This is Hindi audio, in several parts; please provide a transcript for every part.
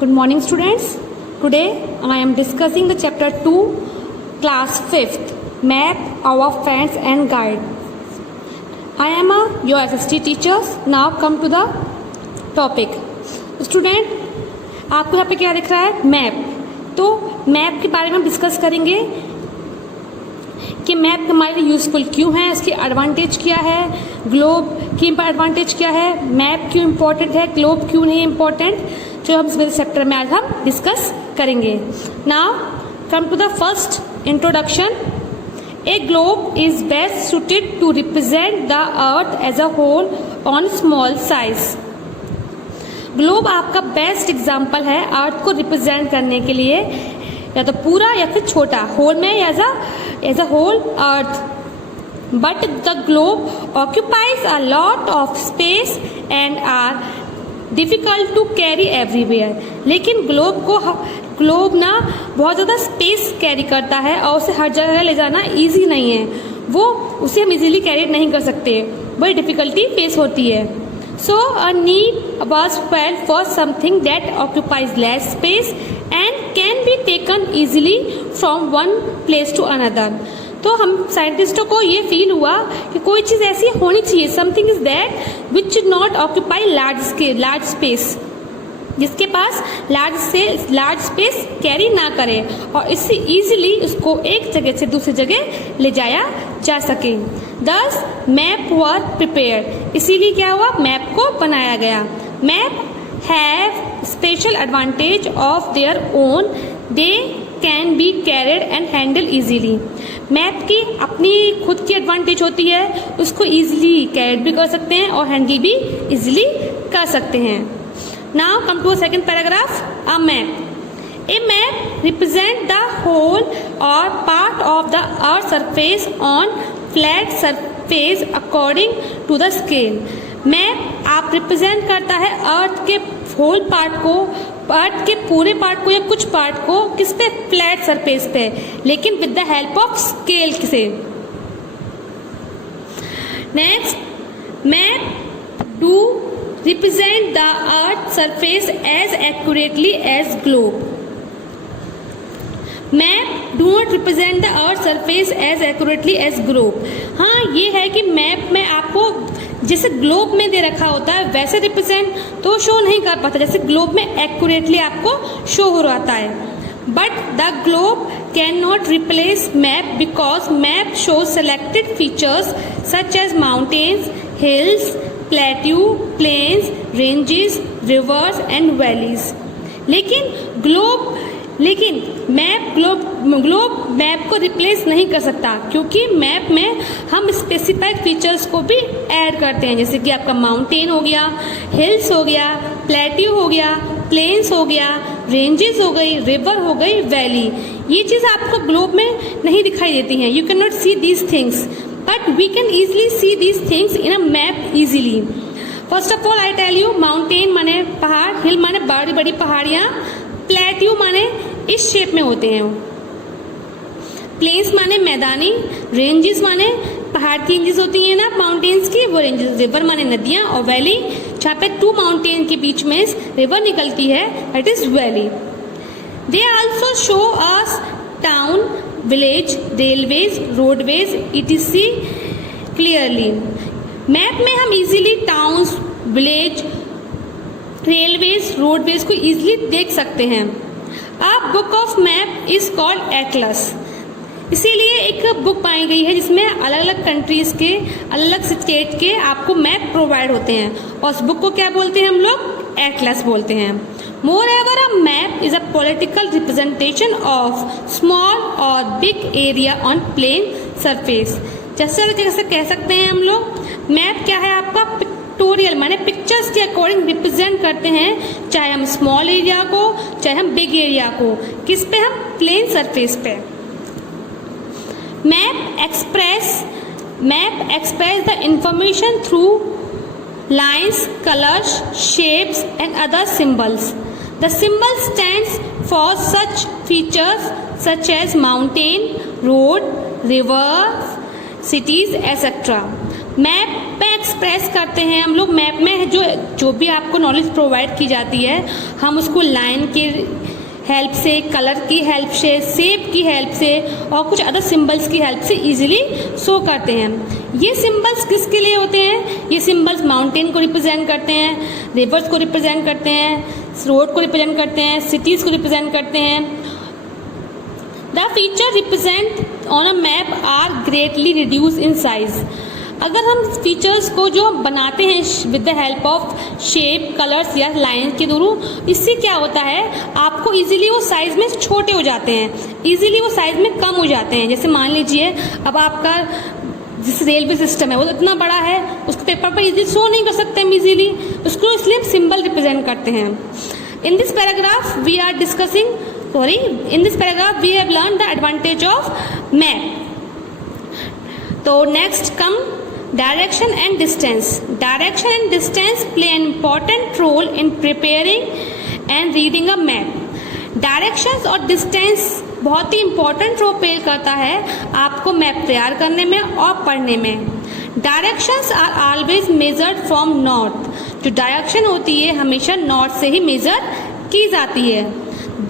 Good morning, students. Today I am discussing the chapter 2, class 5th, map our friends and guide. I am your SST teacher. Now come to the topic. Student, आपको यहाँ पे क्या दिख रहा है? मैप. तो मैप के बारे में हम डिस्कस करेंगे कि मैप हमारे लिए यूजफुल क्यों है, इसकी एडवांटेज क्या है, ग्लोब की एडवांटेज क्या है, मैप क्यों इम्पोर्टेंट है, ग्लोब क्यों नहीं इम्पोर्टेंट, जो हम इस चैप्टर में आज हम डिस्कस करेंगे. Now come to the first introduction. A globe is best suited to represent the earth as a whole on small size. Globe आपका बेस्ट एग्जाम्पल है अर्थ को रिप्रेजेंट करने के लिए, या तो पूरा या फिर छोटा होल में as a whole earth. But the globe occupies a lot of space and are difficult to carry everywhere. लेकिन ग्लोब ना बहुत ज़्यादा स्पेस कैरी करता है और उसे हर जगह ले जाना ईजी नहीं है. उसे हम इजीली कैरी नहीं कर सकते, बड़ी डिफिकल्टी फेस होती है. So a need was felt for something that occupies less space and can be taken easily from one place to another. तो हम साइंटिस्टों को ये फील हुआ कि कोई चीज़ ऐसी होनी चाहिए, something is that which not occupy large space, जिसके पास लार्ज स्पेस कैरी ना करे और इससे इजीली उसको एक जगह से दूसरी जगह ले जाया जा सके. Thus मैप वर प्रिपेयर्ड. इसीलिए क्या हुआ, मैप को बनाया गया. Map have special advantage of their own. They can be carried and handle easily. Map की अपनी खुद की एडवांटेज होती है, उसको इजीली कैरिड भी कर सकते हैं और हैंडल भी इजीली कर सकते हैं. Now come to a second paragraph. A map. A map represent the whole or part of the earth surface on flat surface according to the scale. Map आप रिप्रेजेंट करता है अर्थ के होल पार्ट को, अर्थ के पूरे पार्ट को या कुछ पार्ट को, किस पे, फ्लैट सरफेस पे, लेकिन with the help of scale से. Next, map do represent the earth surface as accurately as globe. Map do not represent the earth surface as accurately as globe. हाँ, ये है कि मैप में आपको जैसे ग्लोब में दे रखा होता है वैसे रिप्रेजेंट तो शो नहीं कर पाता, जैसे ग्लोब में एक्यूरेटली आपको शो हो रहा है. But the globe can not replace map because map show selected features such as mountains, hills, plateau, plains, ranges, rivers and valleys. लेकिन ग्लोब मैप को रिप्लेस नहीं कर सकता, क्योंकि मैप में हम स्पेसिफाइड फीचर्स को भी ऐड करते हैं, जैसे कि आपका माउंटेन हो गया, हिल्स हो गया, प्लेट्यू हो गया, प्लेन्स हो गया, रेंजेस हो गई, रिवर हो गई, वैली. ये चीज़ आपको ग्लोब में नहीं दिखाई देती हैं. You can not see these things, but we can easily see these things in a map easily. First of all I tell you, mountain माने पहाड़, हिल माने बड़ी बड़ी पहाड़ियाँ, प्लेट्यू माने इस शेप में होते हैं, प्लेन्स माने मैदानी, रेंजेस माने पहाड़ की रेंजेस होती हैं ना माउंटेन्स की, वो रेंजेस, रिवर माने नदियाँ, और वैली जहाँ पे टू माउंटेन के बीच में रिवर निकलती है, that is valley. They also show us town, village, railways, roadways etc clearly. Map में हम easily towns, village, railways, roadways को इजीली देख सकते हैं. A book of map is called Atlas. इसीलिए एक बुक बनाई गई है जिसमें अलग अलग कंट्रीज के, अलग अलग स्टेट के आपको मैप प्रोवाइड होते हैं, और उस बुक को क्या बोलते हैं हम लोग, एटलस बोलते हैं. Moreover, a map is a political representation of small or big area on plain surface. जैसे कह सकते हैं हम लोग, मैप क्या है आपका, पिक्टोरियल माने पिक्चर्स के अकॉर्डिंग रिप्रेजेंट करते हैं, चाहे हम स्मॉल एरिया को, चाहे हम बिग एरिया को, किस पे, हम प्लेन सरफेस पे. Map express the information through lines, colors, shapes and other symbols. The symbol stands for such features such as mountain, road, rivers, cities, etc. Map में एक्सप्रेस करते हैं हम लोग मैप में, जो भी आपको नॉलेज प्रोवाइड की जाती है हम उसको लाइन के हेल्प से, कलर की हेल्प से, शेप की हेल्प से और कुछ अदर सिंबल्स की हेल्प से इजीली शो करते हैं। ये सिंबल्स किसके लिए होते हैं? ये सिंबल्स माउंटेन को रिप्रेजेंट करते हैं, रिवर्स को रिप्रेजेंट करते हैं, रोड को रिप्रेजेंट करते हैं, सिटीज़ को रिप्रेजेंट करते हैं। The feature represent on a map are greatly reduce in size. अगर हम फीचर्स को जो बनाते हैं with the help of shape, colours या लाइन के थ्रू, इससे क्या होता है आपको इजीली वो साइज में छोटे हो जाते हैं, इजीली वो साइज में कम हो जाते हैं। जैसे मान लीजिए अब आपका जिस रेलवे सिस्टम है वो इतना बड़ा है, उसको पेपर पर इजीली शो नहीं कर सकते हम इजीली, उसको इसलिए हम सिंबल रिप्रेजेंट करते हैं। In this paragraph we are discussing in this paragraph we have learned the advantage of map. So next come direction and distance. Direction and distance play an important role in preparing and reading a map. Directions और distance बहुत ही important रोल प्ले करता है आपको मैप तैयार करने में और पढ़ने में। Directions are always measured from north. जो डायरेक्शन होती है हमेशा नॉर्थ से ही मेजर की जाती है।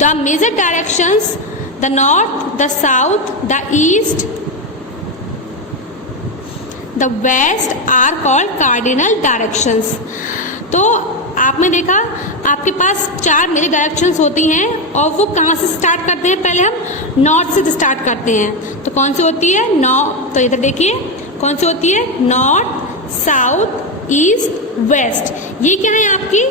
The major directions, the north, the south, the east, the west are called cardinal directions. तो आपने देखा आपके पास 4 मेजर डायरेक्शंस होती हैं और वो कहाँ से स्टार्ट करते हैं? पहले हम नॉर्थ से स्टार्ट करते हैं। तो कौन सी होती है? तो इधर देखिए कौन सी होती है? North, south, east, west. ये क्या है आपकी?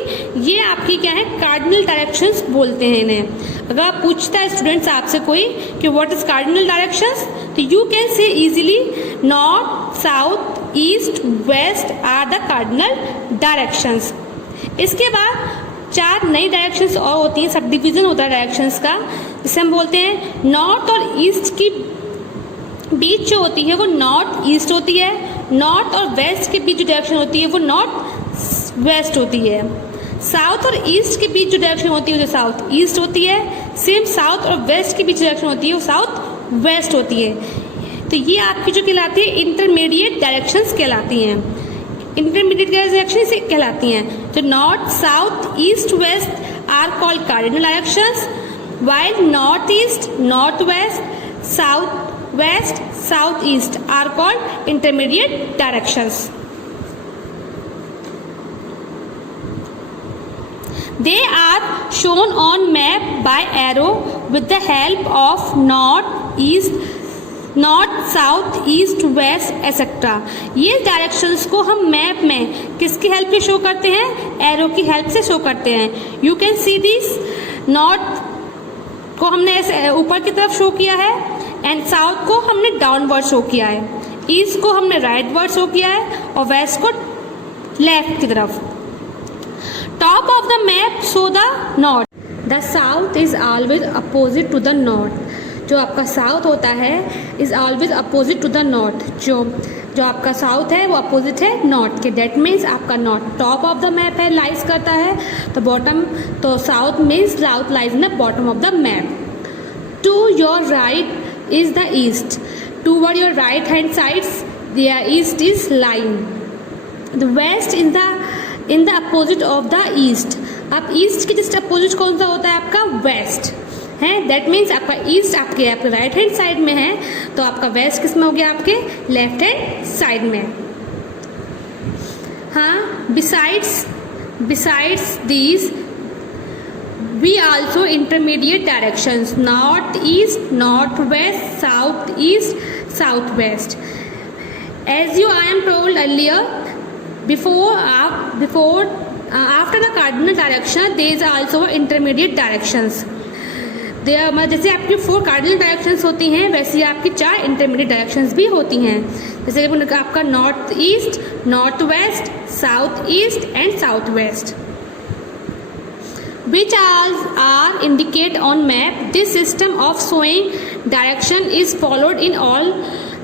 ये आपकी क्या है? कार्डिनल डायरेक्शंस बोलते हैं इन्हें। अगर आप पूछता है स्टूडेंट्स आपसे कोई कि व्हाट इज कार्डिनल डायरेक्शंस, तो you can say easily north, south, east, west are the cardinal directions. इसके बाद 4 नई डायरेक्शंस और होती हैं, सब डिवीजन होता है डायरेक्शंस का, जिसे हम बोलते हैं नॉर्थ और ईस्ट की बीच जो होती है वो नॉर्थ ईस्ट होती है, नॉर्थ और वेस्ट के बीच जो डायरेक्शन होती है वो नॉर्थ वेस्ट होती है, साउथ और ईस्ट के बीच जो डायरेक्शन होती है वो साउथ ईस्ट होती है, सेम साउथ और वेस्ट के बीच डायरेक्शन होती है वो साउथ वेस्ट होती है। तो ये आपकी जो कहलाती है इंटरमीडिएट डायरेक्शंस कहलाती हैं, इंटरमीडिएट डायरेक्शन से कहलाती हैं। तो north, south, east, west are called cardinal directions, while northeast, northwest, southwest, southeast are called intermediate directions. They are shown on map by arrow with the help of north, east, north, south, east, west etcetera. ये डायरेक्शंस को हम मैप में किसकी हेल्प से शो करते हैं? एरो की हेल्प से शो करते हैं। You can see this, north को हमने ऐसे ऊपर की तरफ शो किया है एंड साउथ को हमने डाउनवर्ड शो किया है, ईस्ट को हमने राइटवर्ड शो किया है और वेस्ट को लेफ्ट की तरफ। Top of the map show the north, the south is always opposite to the north. जो आपका साउथ होता है is always opposite to the north, जो आपका साउथ है वो अपोजिट है नॉर्थ के। डेट मीन्स आपका north top of the map है, लाइज करता है, तो बॉटम, तो south means south lies in the bottom of the map. To your right is the east, toward your right hand sides the east is line, the west in the opposite of the east. अब ईस्ट के जस्ट अपोजिट कौन सा होता है? आपका वेस्ट है। दैट मीन्स आपका ईस्ट आपके राइट हैंड साइड में है, तो आपका वेस्ट किस में हो गया? आपके लेफ्ट हैंड साइड में। हाँ, besides these we also intermediate directions, north east, north west, south east, south west. As you I am told earlier, after the cardinal direction there is also intermediate directions. जैसे आपकी 4 कार्डिनल डायरेक्शंस होती हैं वैसे ही आपकी 4 इंटरमीडिएट डायरेक्शंस भी होती हैं। जैसे आपका north east, north west, south east and south west, which are indicate on map. This system of showing direction is followed in all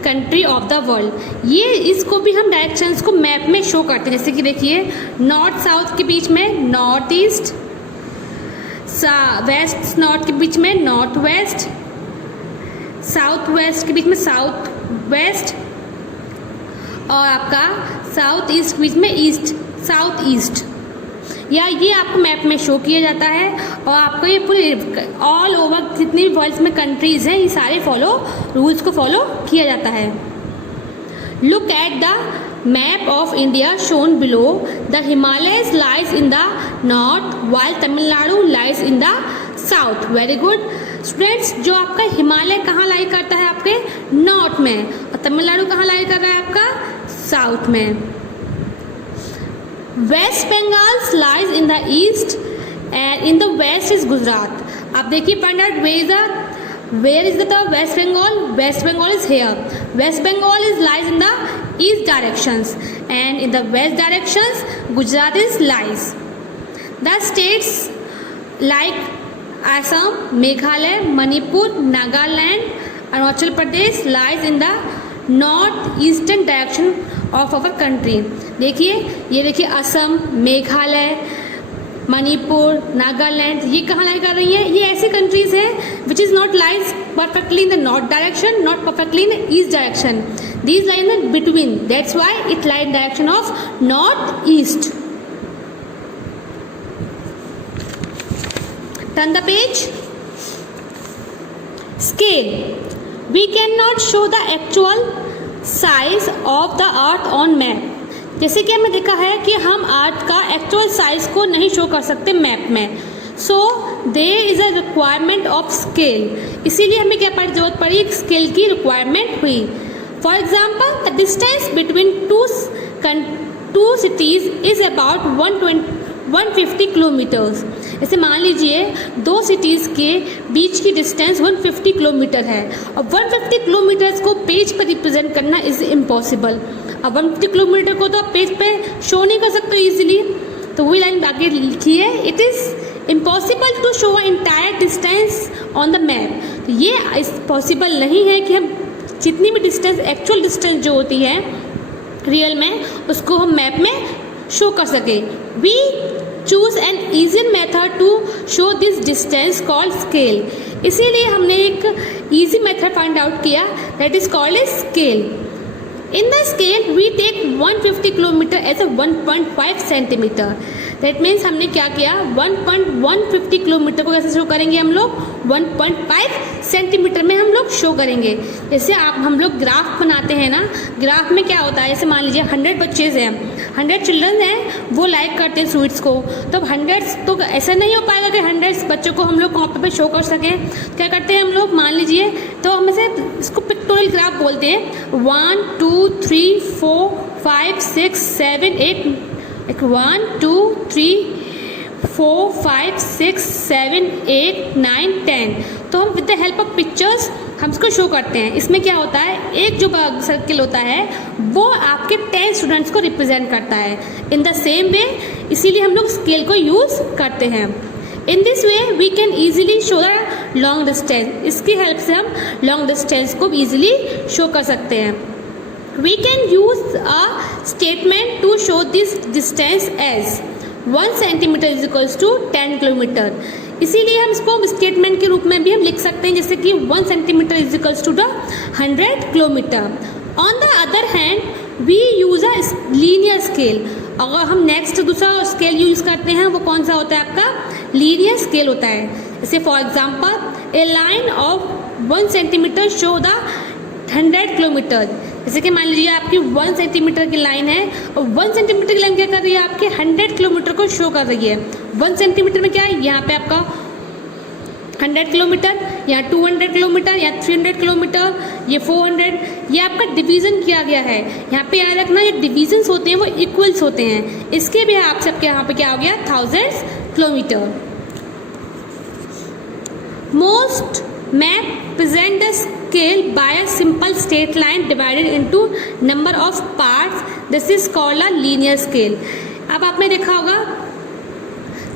country of the world. ये इसको भी हम डायरेक्शंस को मैप में शो करते हैं। जैसे कि देखिए नॉर्थ साउथ के बीच में नॉर्थ ईस्ट, वेस्ट नॉर्थ के बीच में नॉर्थ वेस्ट, साउथ वेस्ट के बीच में साउथ वेस्ट, और आपका साउथ ईस्ट, बीच में ईस्ट, साउथ ईस्ट, या ये आपको मैप में शो किया जाता है और आपको ये पूरे ऑल ओवर जितनी भी वर्ल्ड में कंट्रीज हैं ये सारे रूल्स को फॉलो किया जाता है। Look at the map of India shown below, the Himalayas lies in the north while Tamil Nadu lies in the south. Very good students, जो आपका हिमालय कहाँ लाई करता है? आपके नॉर्थ में, और तमिलनाडु कहाँ लाई कर रहा है? आपका साउथ में। West Bengal lies in the east and in the west is Gujarat. आप देखिए find out where is the West Bengal? West Bengal is here. West Bengal is lies in the east directions and in the west directions Gujarat is lies. The states like Assam, Meghalaya, Manipur, Nagaland, Arunachal Pradesh lies in the north eastern direction of our country. देखिए ये देखिए असम, मेघालय, मणिपुर, नागालैंड, ये कहाँ लाई कर रही हैं? ये ऐसी कंट्रीज हैं which is not lies perfectly in the north direction, not perfectly in the east direction, these lie in between, that's why it lie in direction of north east. Turn the page. Scale. We cannot show the actual size of the earth on map. जैसे कि हमने देखा है कि हम अर्थ का एक्चुअल साइज को नहीं शो कर सकते मैप में, so there is a requirement of scale. इसीलिए हमें क्या जरूरत पड़ी? एक स्केल की रिक्वायरमेंट हुई। For example the distance between two cities is about 150 kilometres. जैसे मान लीजिए दो सिटीज़ के बीच की डिस्टेंस 150 किलोमीटर है, और 150 किलोमीटर्स को पेज पर रिप्रेजेंट करना इज इम्पॉसिबल। अब 150 किलोमीटर को तो आप पेज पे शो नहीं कर सकते इजीली, तो वही लाइन आगे लिखी है, it is impossible to show entire distance on the map. तो ये पॉसिबल नहीं है कि हम जितनी भी डिस्टेंस, एक्चुअल डिस्टेंस जो होती है रियल में, उसको हम मैप में शो कर सके। We choose an easier method to show this distance called scale. इसीलिए हमने एक ईजी मेथड फाइंड आउट किया, that is called a scale. In the scale we take 150 kilometre as a 1.5 centimetre. That means हमने क्या किया, 150 किलोमीटर को कैसे शो करेंगे हम लोग? 1.5 सेंटीमीटर में हम लोग शो करेंगे। जैसे हम लोग ग्राफ बनाते हैं ना, ग्राफ में क्या होता है, जैसे मान लीजिए 100 बच्चे हैं, 100 चिल्ड्रन हैं, वो लाइक करते हैं स्वीट्स को, तो 100 तो ऐसा नहीं हो पाएगा कि 100 बच्चों को हम लोग कॉपी पे शो कर सकें। क्या करते हैं हम लोग, मान लीजिए तो हम इसे इसको पिक्टोरियल ग्राफ बोलते हैं। 1 2 3 4 5 6 7 8 1 2 3 4 5 6 7 8 9 10। तो हम with the help of pictures हम इसको शो करते हैं। इसमें क्या होता है, एक जो सर्किल होता है वो आपके 10 स्टूडेंट्स को रिप्रेजेंट करता है। इन द सेम वे इसीलिए हम लोग स्केल को यूज़ करते हैं। In this way we can easily show the long distance. इसकी हेल्प से हम लॉन्ग डिस्टेंस को ईजिली शो कर सकते हैं। We can use a statement to show this distance as 1 centimeter is equals to 10 kilometer। इसीलिए हम इसको स्टेटमेंट के रूप में भी हम लिख सकते हैं, जैसे कि 1 centimetre is equals to the 100 kilometre. On the other hand we use a linear scale. अगर हम नेक्स्ट दूसरा स्केल यूज करते हैं, वो कौन सा होता है आपका? लीनियर स्केल होता है। जैसे for example A line of 1 centimetre show the 100 kilometre. जैसे कि मान लीजिए आपकी 1 सेंटीमीटर की लाइन है, और 1 सेंटीमीटर की लाइन क्या कर रही है, आपके 100 किलोमीटर को शो कर रही है। 1 सेंटीमीटर में क्या है, यहाँ पे आपका 100 किलोमीटर, या 200 किलोमीटर, या 300 किलोमीटर, ये 400, ये आपका डिवीज़न किया गया है। यहाँ पे याद रखना, ये डिवीजन्स होते हैं वो इक्वल्स होते हैं। इसके भी आप सबके यहाँ पे क्या हो गया, 1000 kilometre. Most map present the scale by a simple straight line divided into number of parts. This is called a linear scale। अब आपने देखा होगा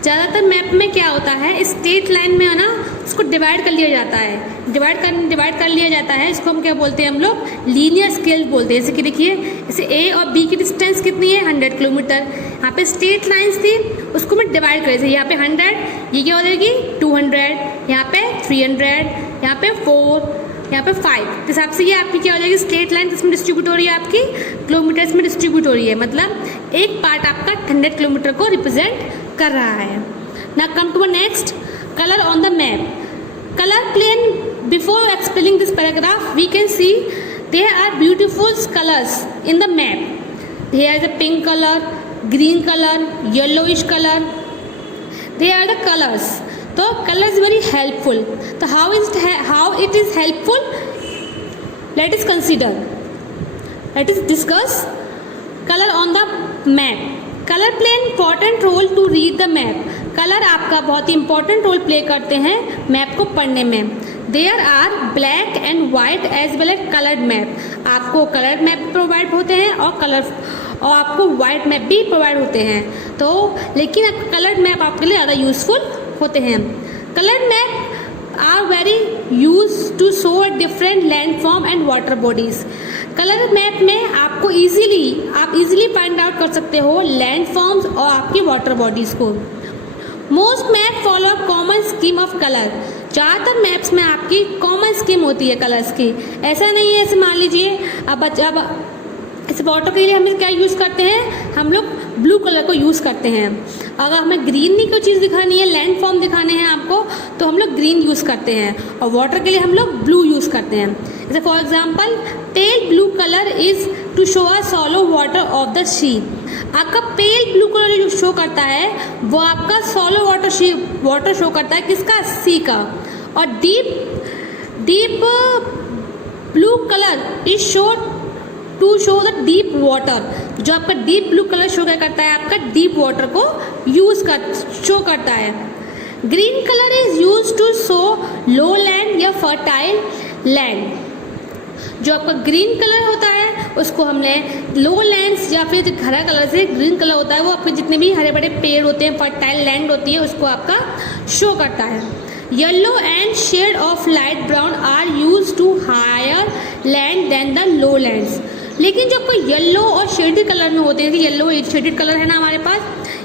ज़्यादातर मैप में क्या होता है, स्ट्रेट लाइन में है ना, इसको डिवाइड कर लिया जाता है, डिवाइड कर लिया जाता है। इसको हम क्या बोलते हैं, हम लोग लीनियर स्केल बोलते हैं। जैसे कि देखिए, जैसे ए और बी की डिस्टेंस कितनी है, 100 किलोमीटर। यहाँ पे स्ट्रेट लाइन्स थी, उसको मैं डिवाइड कर, यहाँ पे 100, ये क्या हो जाएगी 200, यहाँ पे 300, यहाँ पे 4, यहाँ पे 5। इस हिसाब से ये आपकी क्या हो जाएगी, स्ट्रेट लाइन इसमें डिस्ट्रीब्यूट हो रही है, आपकी किलोमीटर्स में डिस्ट्रीब्यूट हो रही है, मतलब एक पार्ट आपका 100 किलोमीटर को रिप्रेजेंट कर रहा है। Now come to next, colour on the map. Colour plain, before explaining this paragraph we can see there are beautiful colors in the map. Here is a pink color, green color, yellowish color. They are the colors. So color is very helpful. So how it is helpful? Let us consider. Let us discuss color on the map. Color play an important role to read the map. Colour आपका बहुत ही इंपॉर्टेंट रोल प्ले करते हैं मैप को पढ़ने में। There are black and white as well as coloured map. आपको कलर्ड मैप प्रोवाइड होते हैं और आपको वाइट मैप भी प्रोवाइड होते हैं। तो लेकिन कलर्ड मैप आपके लिए ज़्यादा यूजफुल होते हैं। Coloured map are very use to show different landform and water bodies. Colour map में आपको आप इजीली फाइंड आउट कर सकते हो लैंडफॉर्म्स और आपकी वाटर बॉडीज को। Most map follow common scheme of colour. ज़्यादातर मैप्स में आपकी कॉमन स्कीम होती है कलर्स की। ऐसा नहीं है, ऐसे मान लीजिए अब इस वाटर के लिए हम क्या यूज़ करते हैं, हम लोग ब्लू कलर को यूज़ करते हैं। अगर हमें ग्रीन नहीं कोई चीज़ दिखानी है, लैंडफॉर्म दिखाने हैं आपको, तो हम लोग ग्रीन यूज़ करते हैं, और वाटर के लिए हम लोग ब्लू यूज़ करते हैं। जैसे for example, pale blue colour is to show a shallow water of the sea. आपका पेल ब्लू कलर जो शो करता है वो आपका सॉलो वाटर शो करता है, किसका, सी का। और deep blue colour is show to show the deep water. जो आपका डीप ब्लू कलर शो करता है, आपका डीप वाटर को शो करता है। Green colour is use to show low land या फर्टाइल लैंड। जो आपका ग्रीन कलर होता है उसको हमने लो लैंड्स या फिर हरा कलर से ग्रीन कलर होता है वो आपके जितने भी हरे बड़े पेड़ होते हैं, फर्टाइल लैंड होती है, उसको आपका शो करता है। Yellow and shade of light brown are use to higher land than the low lands. लेकिन जब कोई येलो और शेडेड कलर में होते हैं, येलो शेडेड कलर है ना हमारे पास,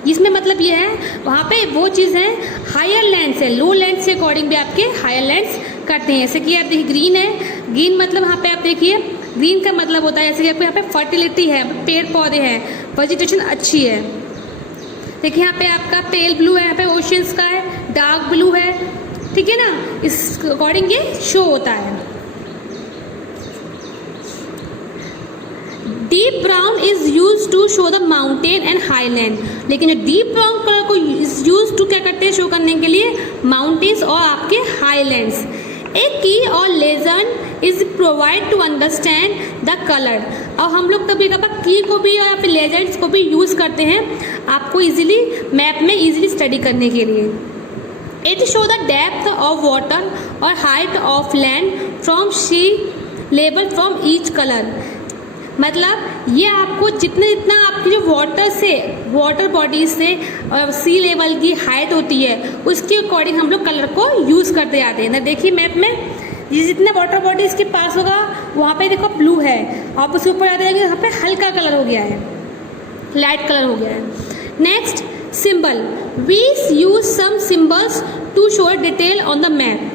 इसमें मतलब ये है वहाँ पे वो चीज़ है हायर लैंड्स है, लो लैंड्स के अकॉर्डिंग भी आपके हायर लैंड्स करते हैं। जैसे कि आप देखिए ग्रीन है, ग्रीन मतलब यहाँ पे आप देखिए ग्रीन का मतलब होता है जैसे कि आपको यहाँ पे फर्टिलिटी है, पेड़ पौधे हैं, वेजिटेशन अच्छी है। देखिए यहाँ पे आपका पेल ब्लू है, यहाँ पे ओशियंस का है, डार्क ब्लू है, ठीक है ना, इस अकॉर्डिंग ये शो होता है। Deep brown is use to show the mountain and highland. लेकिन जो डीप ब्राउन कलर को इज यूज टू क्या करते हैं, शो करने के लिए माउंटेन्स और आपके हाईलैंड्स। ए की और legend is provide to understand the colour. और हम लोग कभी कभी की को भी और फिर लेजेंड्स को भी यूज़ करते हैं आपको इजीली मैप में इजीली स्टडी करने के लिए। It show the depth of water और height of land from sea level from each colour. मतलब ये आपको जितना आपकी जो वाटर बॉडीज से सी लेवल की हाइट होती है उसके अकॉर्डिंग हम लोग कलर को यूज़ करते जाते हैं ना। देखिए मैप में जितने वाटर बॉडीज के पास होगा वहाँ पे देखो ब्लू है, आप उसके ऊपर आ जाएंगे यहाँ पे हल्का कलर हो गया है, लाइट कलर हो गया है। Next symbol, we use some symbols to show detail on the map.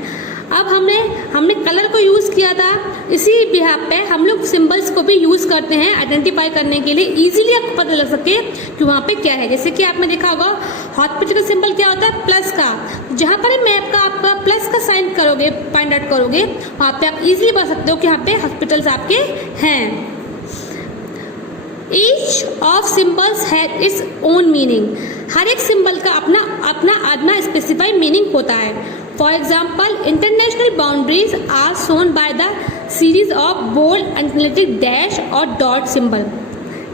अब हमने कलर को यूज़ किया था, इसी बिहाफ पे हम लोग सिंबल्स को भी यूज़ करते हैं आइडेंटिफाई करने के लिए, इजीली आपको पता लग सके कि वहाँ पे क्या है। जैसे कि आपने देखा होगा हॉस्पिटल का सिंबल क्या होता है, प्लस का। जहाँ पर मैप का आपका प्लस का साइन करोगे, फाइंड आउट करोगे, वहाँ पे आप इजीली बता सकते हो कि यहाँ पे हॉस्पिटल्स आपके हैं। Each of symbols has its own meaning. हर एक सिंबल का अपना स्पेसिफाई मीनिंग होता है। For example, international boundaries are shown by the series of bold, italic, dash or dot symbol.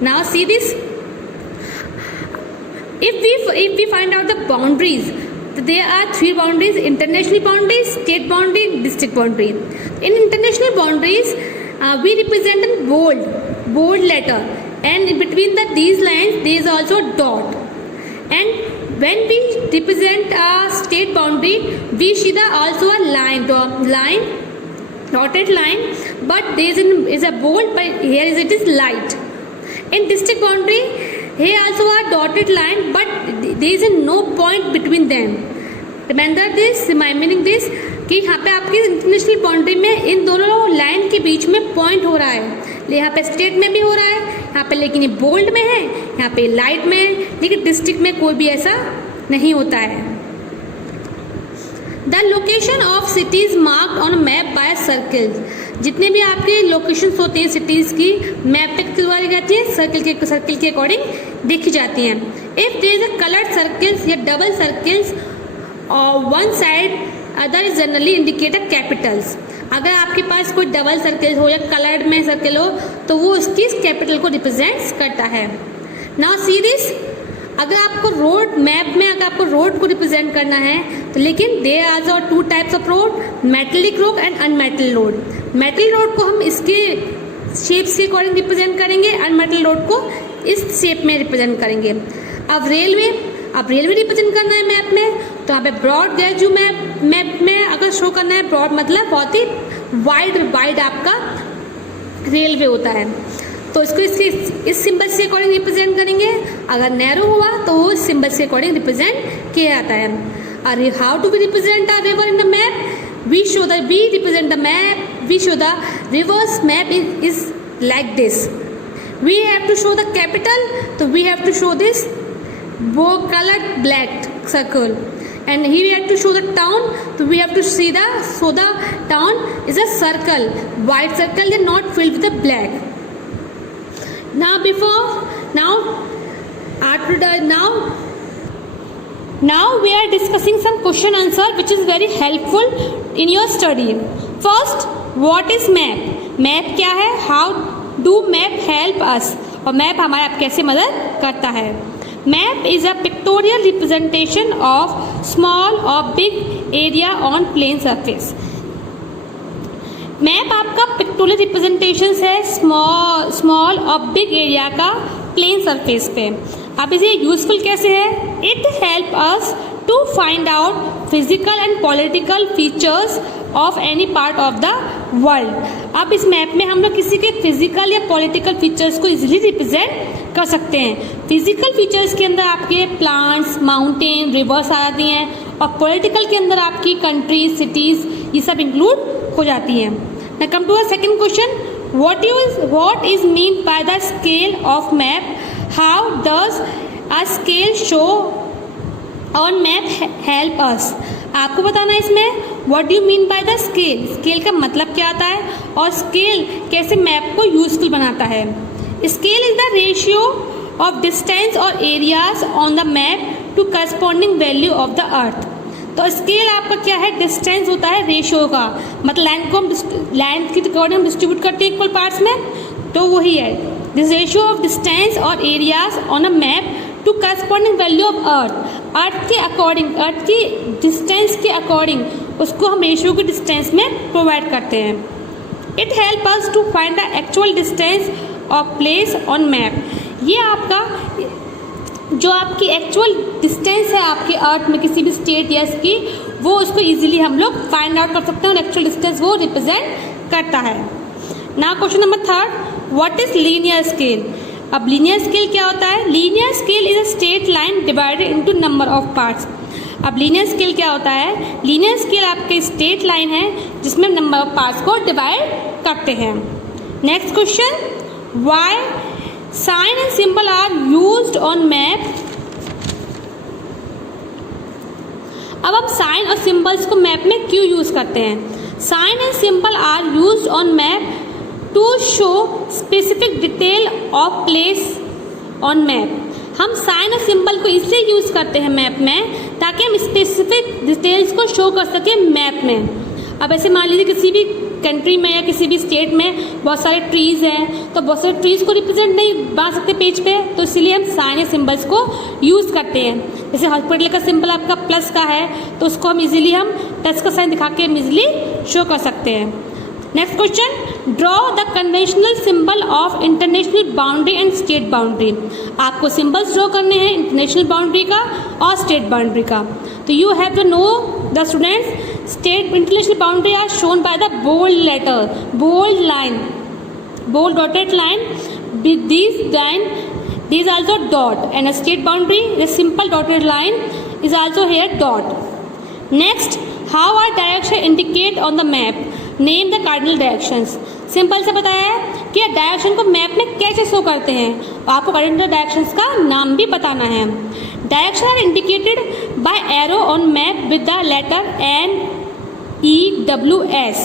Now see this. If we find out the boundaries, there are three boundaries: international boundaries, state boundary, district boundary. In international boundaries, we represent in bold letter, and between these lines there is also a dot. And when we represent a state boundary, we see also a dotted line, but there is a bold, but here it is light. In district boundary, here also a dotted line, but there is no point between them. Remember this, reminding this कि यहाँ पे आपकी इंटरनेशनल बाउंड्री में इन दोनों लाइन के बीच में पॉइंट हो रहा है। यहाँ पे स्टेट में भी हो रहा है, यहाँ पे लेकिन ये बोल्ड में है, यहाँ पे लाइट में है, लेकिन डिस्ट्रिक्ट में कोई भी ऐसा नहीं होता है। The location of cities marked on map by circle, जितने भी आपके लोकेशंस होते हैं सिटीज़ की मैप पे किस द्वारा जाती है, सर्कल के अकॉर्डिंग देखी जाती हैं। If there is a coloured circles या डबल सर्कल्स और one side other is generally indicate a capitals, अगर आपके पास कोई डबल सर्कल हो या कलर्ड में सर्कल हो तो वो उसकी कैपिटल को रिप्रेजेंट्स करता है। नाउ सी दिस, अगर आपको रोड मैप में अगर आपको रोड को रिप्रेजेंट करना है तो लेकिन there are two types of road, metallic road and unmetal road. Metal road को हम इसके शेप्स के अकॉर्डिंग रिप्रेजेंट करेंगे, अनमेटल रोड को इस शेप में रिप्रेजेंट करेंगे। अब रेलवे रिप्रेजेंट करना है मैप में तो यहाँ पे ब्रॉड गैजू मैप में अगर शो करना है, ब्रॉड मतलब बहुत ही वाइड आपका रेलवे होता है, तो इसको इस सिंबल से अकॉर्डिंग रिप्रेजेंट करेंगे। अगर नैरो हुआ तो वो इस सिंबल से अकॉर्डिंग रिप्रेजेंट किया जाता है। और how to be represent a river in the map, we represent the map, we show the reverse map is like this. We have to show the capital, so we have to show this colored black circle, and here we have to show the town, so we have to show the town is a circle, white circle, they not filled with the black. Now we are discussing some question answer which is very helpful in your study. First, what is map? Map क्या है? How do map help us? और map हमारा कैसे मदद करता है? Map is a pictorial representation of small or big area on plane surface. Map आपका पिक्टोरियल रिप्रेजेंटेशन है स्मॉल और बिग एरिया का प्लेन सरफेस पे। अब इसे यूजफुल कैसे है? It help us to find out physical and political features of any part of the world. अब इस मैप में हम लोग किसी के फिजिकल या पॉलिटिकल फीचर्स को इजीली रिप्रेजेंट कर सकते हैं। फिजिकल फीचर्स के अंदर आपके प्लांट्स, माउंटेन, रिवर्स आ जाती हैं, और पॉलिटिकल के अंदर आपकी कंट्रीज, सिटीज़, ये सब इंक्लूड हो जाती हैं। Now come to our second question. What is meant by the scale of map? How does a scale show on map help us? आपको बताना है इसमें what do you mean by the scale? Scale का मतलब क्या आता है और scale कैसे मैप को यूजफुल बनाता है। Scale is the ratio of distance or areas on the map to corresponding value of the earth. तो स्केल आपका क्या है? डिस्टेंस होता है रेशियो का, मतलब लैंड को हम लैंड की अकॉर्डिंग हम डिस्ट्रीब्यूट करते हैं इक्वल पार्ट्स में, तो वही है दिस रेशियो ऑफ डिस्टेंस और areas on a map to corresponding value of earth. Earth के अकॉर्डिंग, अर्थ की डिस्टेंस के अकॉर्डिंग उसको हम रेशियो के डिस्टेंस में प्रोवाइड करते हैं। It help us to find the actual distance of place on map. ये आपका जो आपकी एक्चुअल डिस्टेंस है आपके अर्थ में किसी भी स्टेट या इसकी, वो उसको इजीली हम लोग फाइंड आउट कर सकते हैं और एक्चुअल डिस्टेंस वो रिप्रेजेंट करता है। Now question number third, what is linear scale? अब लीनियर स्केल क्या होता है? Linear scale is a straight line divided into number of parts. अब लीनियर स्केल क्या होता है? लीनियर स्केल आपके स्ट्रेट लाइन है जिसमें नंबर ऑफ पार्ट्स को डिवाइड करते हैं। Next question, why sign and symbol are used on map? अब हम साइन और सिंबल्स को मैप में क्यों यूज करते हैं? Sign and symbol are used on map to show specific detail of place on map. हम साइन और सिंबल को इसलिए यूज करते हैं मैप में ताकि हम स्पेसिफिक डिटेल्स को शो कर सकें मैप में। अब ऐसे मान लीजिए किसी भी कंट्री में या किसी भी स्टेट में बहुत सारे ट्रीज़ हैं, तो बहुत सारे ट्रीज़ को रिप्रेजेंट नहीं बना सकते पेज पे, तो इसलिए हम साइन या सिंबल्स को यूज़ करते हैं। जैसे हॉस्पिटल का सिंबल आपका प्लस का है तो उसको हम इजीली हम प्लस का साइन दिखा के इजीली शो कर सकते हैं। Next question, draw the conventional symbol of international boundary and state boundary. आपको सिंबल्स ड्रॉ करने हैं इंटरनेशनल बाउंड्री का और स्टेट बाउंड्री का। तो you have to know the students, state international boundary are shown by the bold letter, bold line, bold dotted line with these also dot, and a state boundary, the simple dotted line is also here dot. Next, how are direction indicate on the map, name the cardinal directions. Simple से बताया है कि डायरेक्शन को मैप में कैसे शो करते हैं, आपको कार्डिनल डायरेक्शंस का नाम भी बताना है। Direction are indicated by arrow on map with the letter NEWS।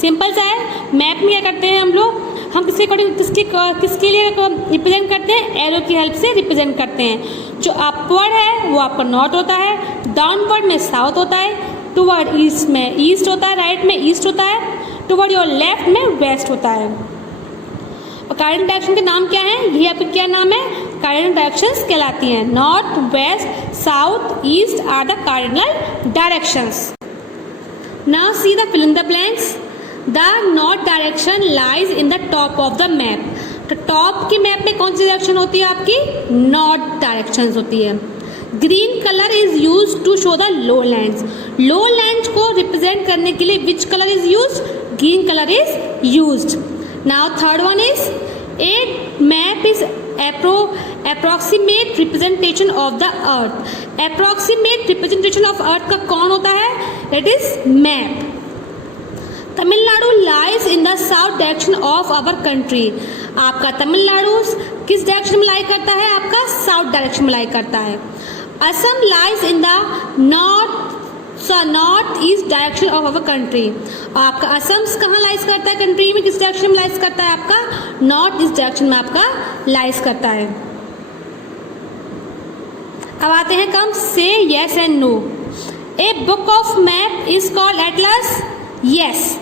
Simple सा है, मैप में क्या करते हैं हम लोग, हम किसके लिए रिप्रेजेंट करते हैं, एरो की हेल्प से रिप्रेजेंट करते हैं। जो अपवर्ड है वो आपका नॉर्थ होता है, डाउनवर्ड में साउथ होता है, टुवर्ड ईस्ट में ईस्ट होता है, राइट में ईस्ट होता है, टुवर्ड योर लेफ्ट में वेस्ट होता है। और कार्डिनल डायरेक्शन के नाम क्या है, ये आपके क्या नाम है, कार्डिनल डायरेक्शंस कहलाती हैं। North, west, south, east are the cardinal directions. Now see the fill in the blanks. The north direction lies in the top of the map. तो टॉप की मैप में कौन सी डायरेक्शन होती है आपकी, नॉर्थ डायरेक्शन होती है। Green colour is use to show the low lands. Low land को रिप्रेजेंट करने के लिए which colour is use, green colour is used. Now third one is a map is approximate representation of the earth। approximate representation of earth का कौन होता है, that is map। Tamil Nadu lies in the south direction of our country. आपका तमिलनाडु किस डायरेक्शन में लाई करता है, आपका साउथ डायरेक्शन में लाई करता है। Assam lies in the north east direction of our country. आपका असम कहाँ लाइज करता है, कंट्री में किस डायरेक्शन में लाइज करता है, आपका नॉर्थ ईस्ट डायरेक्शन में आपका लाइज करता है। अब आते हैं कम से yes and no. A book of map is called atlas. Yes,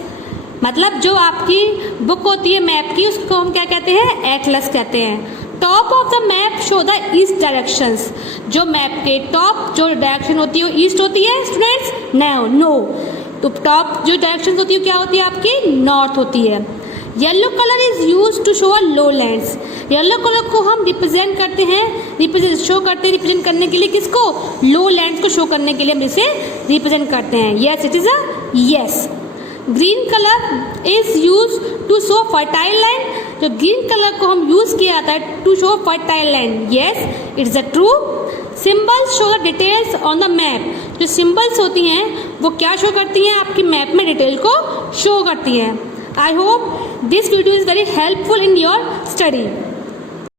मतलब जो आपकी बुक होती है मैप की, उसको हम क्या कहते हैं, एटलस कहते हैं। Top of the map show the east directions. जो मैप के टॉप जो डायरेक्शन होती है वो ईस्ट होती है स्टूडेंट्स, नो। तो टॉप जो डायरेक्शन होती है क्या होती है आपकी, नॉर्थ होती है। Yellow colour is use to show a low lands. Yellow colour को हम रिप्रेजेंट करते हैं, रिप्रेजेंट करने के लिए किसको, लो लैंड्स को शो करने के लिए हम इसे रिप्रेजेंट करते हैं। Yes, it is a yes. Green colour is use to show fertile land. तो ग्रीन कलर को हम यूज किया जाता है to show fertile land. Yes, it's a true. Symbols show the details on the map. जो सिंबल्स होती हैं वो क्या शो करती हैं, आपकी मैप में डिटेल को शो करती हैं। I hope this video is very helpful in your study.